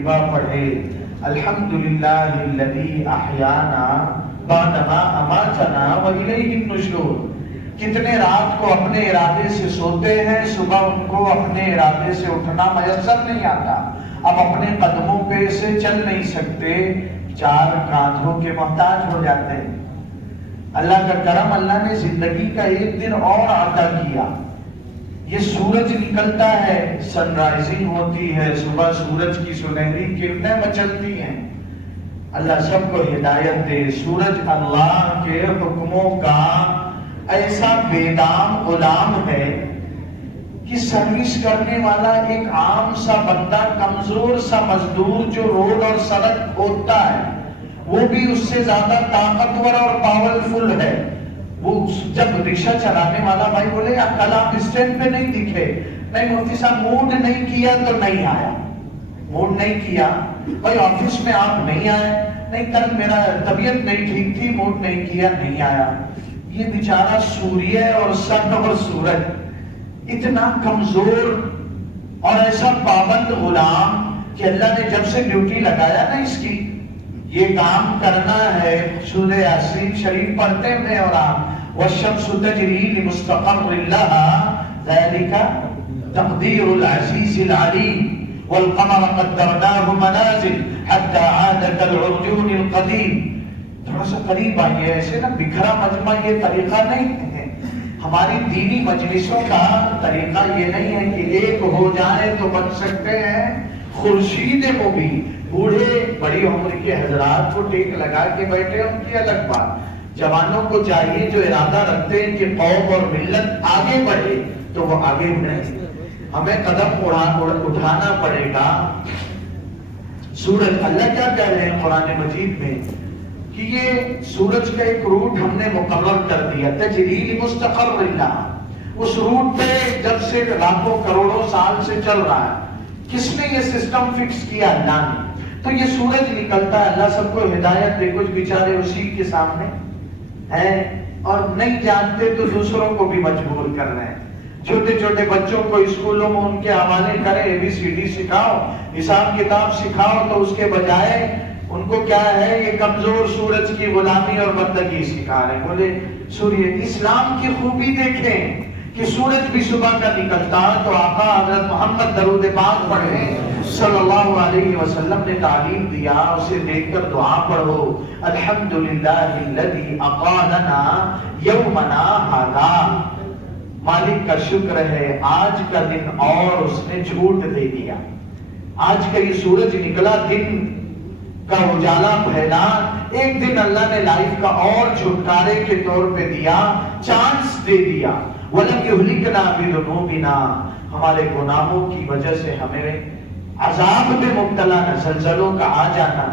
طیبہ پڑھے، الحمدللہ الذی احیانا بعدما اماتنا والیہ النشور۔ کتنے رات کو اپنے ارادے سے سوتے ہیں، صبح ان کو اپنے ارادے سے اٹھنا میسر نہیں آتا، اب اپنے قدموں پہ سے چل نہیں سکتے، چار کاندھوں کے محتاج ہو جاتے ہیں۔ اللہ کا کرم، اللہ نے زندگی کا ایک دن اور عطا کیا۔ یہ سورج نکلتا ہے، سن رائزنگ ہوتی ہے، صبح سورج کی سنہری کرنیں مچلتی ہیں۔ اللہ سب کو ہدایت دے۔ سورج اللہ کے حکموں کا ایسا بے دام غلام ہے کہ سروس کرنے والا ایک عام سا بندہ، کمزور سا مزدور جو روڈ اور سڑک کھودتا ہے، وہ بھی اس سے زیادہ طاقتور اور پاورفل ہے۔ وہ جب رکشہ چلانے والا بھائی بولے یا کل آپ اسٹینڈ پہ نہیں دکھے، نہیں مفتی صاحب موڈ نہیں کیا تو نہیں آیا، موڈ نہیں کیا بھائی آفس میں آپ نہیں آئے، نہیں کل میرا طبیعت نہیں ٹھیک تھی، موڈ نہیں کیا نہیں آیا۔ یہ بیچارہ سوریہ اور سن اور سورج اتنا کمزور اور ایسا پابند غلام کہ اللہ نے جب سے ڈیوٹی لگایا نا اس کی، یہ کام کرنا ہے، سورہ یاسین شریف پڑھتے ہیں اور آپ والشمس تجری لمستقر لها ذلك تقدیر العزیز العلیم والقمر قدرناه منازل حتى عاد كالعرجون القدیم۔ تھوڑا سا قریب آئیے، ایسے نا بکھرا مجمع یہ طریقہ نہیں ہے۔ ہماری دینی مجلسوں کا طریقہ یہ نہیں ہے کہ ایک ہو جائے تو بن سکتے ہیں۔ خورشید مبین، بوڑھے بڑی عمر کے حضرات کو ٹیک لگا کے بیٹھے، ان کی الگ بات۔ جوانوں کو چاہیے جو ارادہ رکھتے ہیں کہ قوم اور ملت آگے بڑھے تو وہ آگے بڑھیں۔ ہمیں قدم اٹھانا پڑے گا۔ سورج، اللہ کیا کہہ رہے ہیں قرآن مجید میں کہ یہ سورج کا ایک روٹ ہم نے مقرر کر دیا، تجری مستقر اللہ۔ اس روٹ پہ جب سے لاکھوں کروڑوں سال سے چل رہا ہے، کس نے یہ سسٹم فکس کیا؟ اللہ نے۔ تو یہ سورج نکلتا ہے، اللہ سب کو ہدایت دے، کچھ بیچارے اسی کے سامنے ہیں اور نہیں جانتے تو دوسروں کو بھی مجبور کر رہے ہیں۔ چھوٹے چھوٹے بچوں کو اسکولوں میں ان کے حوالے کرے، اے بی سی ڈی سکھاؤ، حساب کتاب سکھاؤ، تو اس کے بجائے ان کو کیا ہے، یہ کمزور سورج کی غلامی اور بندگی سکھا رہے ہیں۔ بولے سوریہ، اسلام کی خوبی دیکھیں کہ سورج بھی صبح کا نکلتا تو آقا حضرت محمد درود پاک پڑھیں صلی اللہ علیہ وسلم نے تعلیم دیا، اسے دیکھ کر دعا پڑھو، الحمدللہ الذی اقامنا یومنا ھذا۔ مالک کا شکر ہے آج کا دن اور اس نے چھوٹ دے دیا۔ آج کا یہ سورج نکلا، دن کا اجالا پھیلا، ایک دن اللہ نے لائف کا اور چھٹکارے کے طور پہ دیا، چانس دے دیا۔ وَلَمْ يُهْلِكْنَا بِذُنُوبِنَا، ہمارے گناہوں کی وجہ سے ہمیں عذاب میں مبتلا نہ، زلزلوں کا آ جانا،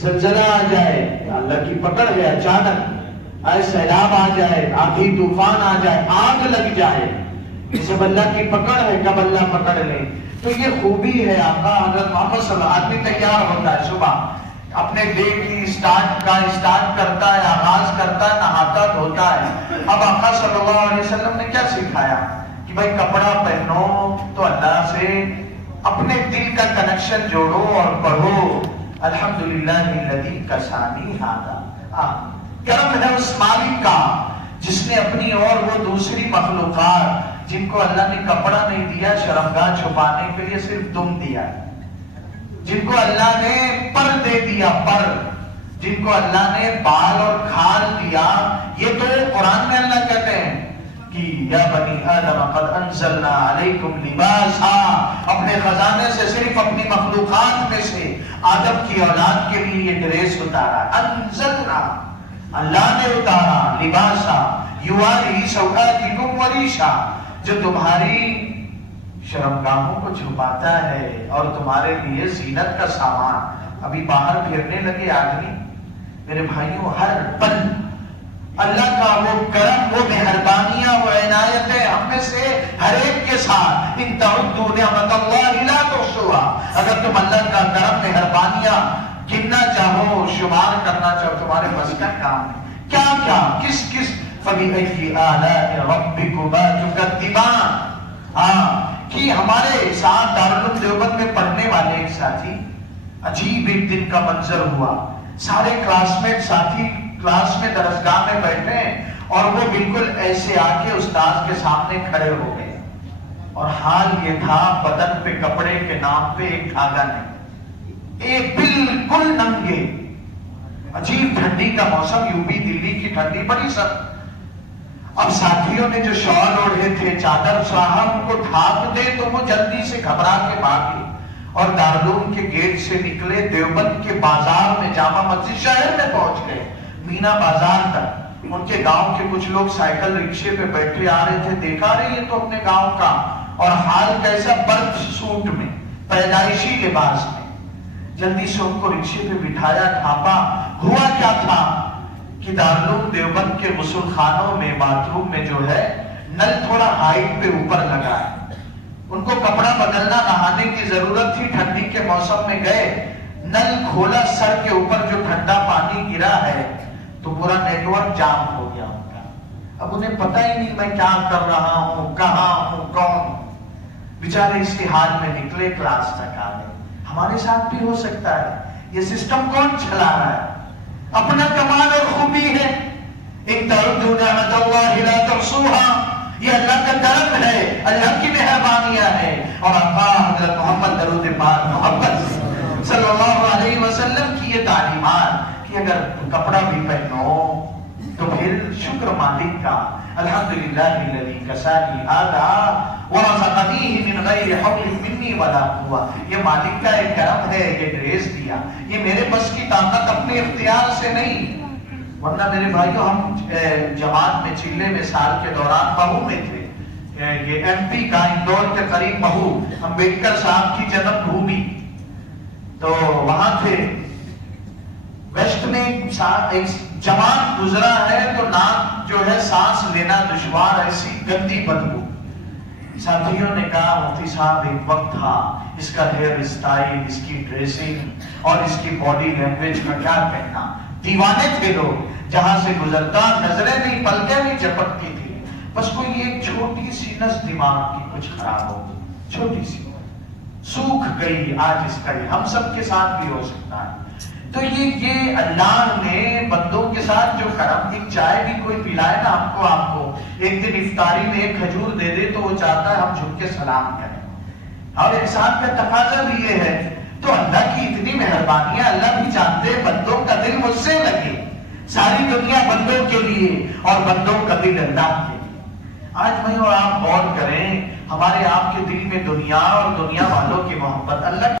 زلزلہ آ جائے، اللہ کی پکڑ ہے اچانک، سیلاب آ جائے، آندھی طوفان آ جائے، آگ لگ جائے، یہ سب اللہ کی پکڑ ہے، کب اللہ پکڑ لے۔ تو یہ خوبی ہے آقا حضرت محمد صلی اللہ علیہ وسلم۔ آدمی تیار ہوتا ہے صبح، اپنے ڈے کی اسٹارٹ کرتا ہے، آغاز کرتا ہے، نہاتا دھوتا ہے۔ اب آقا صلی اللہ علیہ وسلم نے کیا سکھایا کہ بھائی کپڑا پہنو تو اللہ سے اپنے دل کا کنیکشن جوڑو اور پڑھو، الحمدللہ الذی کسانی ھذا۔ کرم ہے اس مالک کا جس نے اپنی اور وہ دوسری مخلوقات جن کو اللہ نے کپڑا نہیں دیا شرمگاہ چھپانے کے لیے، صرف دم دیا ہے، جن کو اللہ نے پر دے دیا، پر، جن کو اللہ نے بال اور کھال دیا۔ یہ تو قرآن میں اللہ کہتے ہیں کہ یا بنی آدم قد انزلنا علیکم لباسا، اپنے خزانے سے صرف اپنی مخلوقات میں سے آدم کی اولاد کے لیے یہ ڈریس اتارا، انزلنا، اللہ نے اتارا، لباسا یواری سوآتکم وریشا، جو تمہاری شرمگاہوں کو چھپاتا ہے اور تمہارے لیے زینت کا سامان۔ ابھی باہر پھرنے لگے آدمی، میرے بھائیوں، ہر پل اللہ کا وہ کرم، وہ مہربانیاں، وہ عنایتیں ہم میں سے ہر ایک کے ساتھ۔ ان تعدوا نعمت اللہ لا تحصوها، اگر تم اللہ کا کرم مہربانیاں گننا چاہو، شمار کرنا چاہو، تمہارے بس کا کام ہے۔ کیا کیا، کس کس، فَبِأَيِّ آلَاءِ رَبِّكُمَا تُكَذِّبَانِ، کہ ہمارے ساتھ دارالعلوم دیوبند میں پڑھنے والے ایک ساتھی، عجیب ایک دن کا منظر ہوا، سارے کلاس میٹ ساتھی کلاس میں درسگاہ میں بیٹھے ہیں اور وہ بالکل ایسے آ کے استاد کے سامنے کھڑے ہو گئے، اور حال یہ تھا بدن پہ کپڑے کے نام پہ ایک دھاگا نہیں، ایک بالکل ننگے۔ عجیب ٹھنڈی کا موسم، یوپی دلی کی ٹھنڈی بڑی سخت۔ اب ساتھیوں نے جو شال اوڑھے تھے، چادر، صاحب ان کو ڈھانپ دے تو وہ جلدی سے گھبرا کے بھاگے اور دارالعلوم کے گیٹ سے نکلے، دیوبند کے بازار میں، جامع مسجد شہر میں پہنچ گئے، مینا بازار تک۔ ان کے گاؤں کے کچھ لوگ سائیکل رکشے پہ بیٹھے آ رہے تھے، دیکھا رہے یہ تو اپنے گاؤں کا، اور حال کیسا، برتھ سوٹ میں، پیدائشی لباس میں۔ جلدی سے ان کو رکشے پہ بٹھایا، ڈھانپا۔ ہوا کیا تھا کہ دارالعلوم دیوبند کے غسل خانوں میں، باتھ روم میں جو ہے، نل تھوڑا ہائٹ پہ اوپر لگا ہے، ان کو کپڑا بدلنا، نہانے کی ضرورت تھی، ٹھنڈی کے موسم میں گئے، نل کھولا، سر کے اوپر جو ٹھنڈا پانی گرا ہے تو پورا نیٹ ورک جام ہو گیا ان کا۔ اب انہیں پتہ ہی نہیں میں کیا کر رہا ہوں، کہاں ہوں، کون ہوں۔ بیچارے اس کے حال میں نکلے، کلاس تک آ گئے۔ ہمارے ساتھ بھی ہو سکتا ہے۔ یہ سسٹم کون چلا رہا ہے؟ اپنا کمال اور خوبی ہے۔ ان تعدوا نعمت اللہ لا تحصوها، یہ اللہ کا کرم ہے، اللہ کی مہربانیاں ہیں۔ اور آقا حضرت محمد درود پاک محمد صلی اللہ علیہ وسلم کی یہ تعلیمات کہ اگر کپڑا بھی پہنو تو پھر شکر مالک کا، الحمدللہ الذی کسانی ھذا ورزقنیہ من غیر حول منی ولا قوہ، یہ مالک کا ایک کرم ہے، یہ ڈریس دیا، یہ میرے بس کی طاقت اپنے اختیار سے نہیں۔ ورنہ میرے بھائیوں، ہم جماعت میں چلے میں سال کے دوران مہو میں تھے، یہ ایم پی کا اندور کے قریب مہو، امبیڈکر صاحب کی جنم بھومی، تو وہاں تھے۔ ویسٹ میں ایک جماعت گزرا ہے تو ناک جو ہے سانس لینا دشوار، ایسی گندی بدبو۔ ساتھیوں نے کہا مفتی صاحب ایک وقت تھا، اس کا ہیئر اسٹائل، اس کی ڈریسنگ اور اس کی باڈی لینگویج کا کیا کہنا۔ دیوانے تھے لوگ، جہاں سے گزرتا نظریں نہیں، پلکیں نہیں جھپکتی تھی، بس کوئی ایک چھوٹی سی نس دماغ کی کچھ خراب ہو گئی، چھوٹی سی سوکھ گئی۔ آج اس کا ہم سب کے ساتھ بھی ہو سکتا ہے۔ تو یہ اللہ نے بندوں کے ساتھ جو کرم، ایک چائے بھی کوئی پلائے نا ہم کو، آپ کو ایک دن افطاری میں ایک کھجور دے دے تو وہ چاہتا ہے ہم جھک کے سلام کریں، اور انسان کا تقاضا بھی یہ ہے۔ تو اللہ کی اتنی مہربانیاں، اللہ بھی جانتے بندوں کا دل مجھ سے لگے، ساری دنیا بندوں کے لیے اور بندوں کا دل اللہ کے لیے۔ آج میں اور آپ غور کریں، ہمارے آپ کے دل میں دنیا اور دنیا والوں کی محبت، اللہ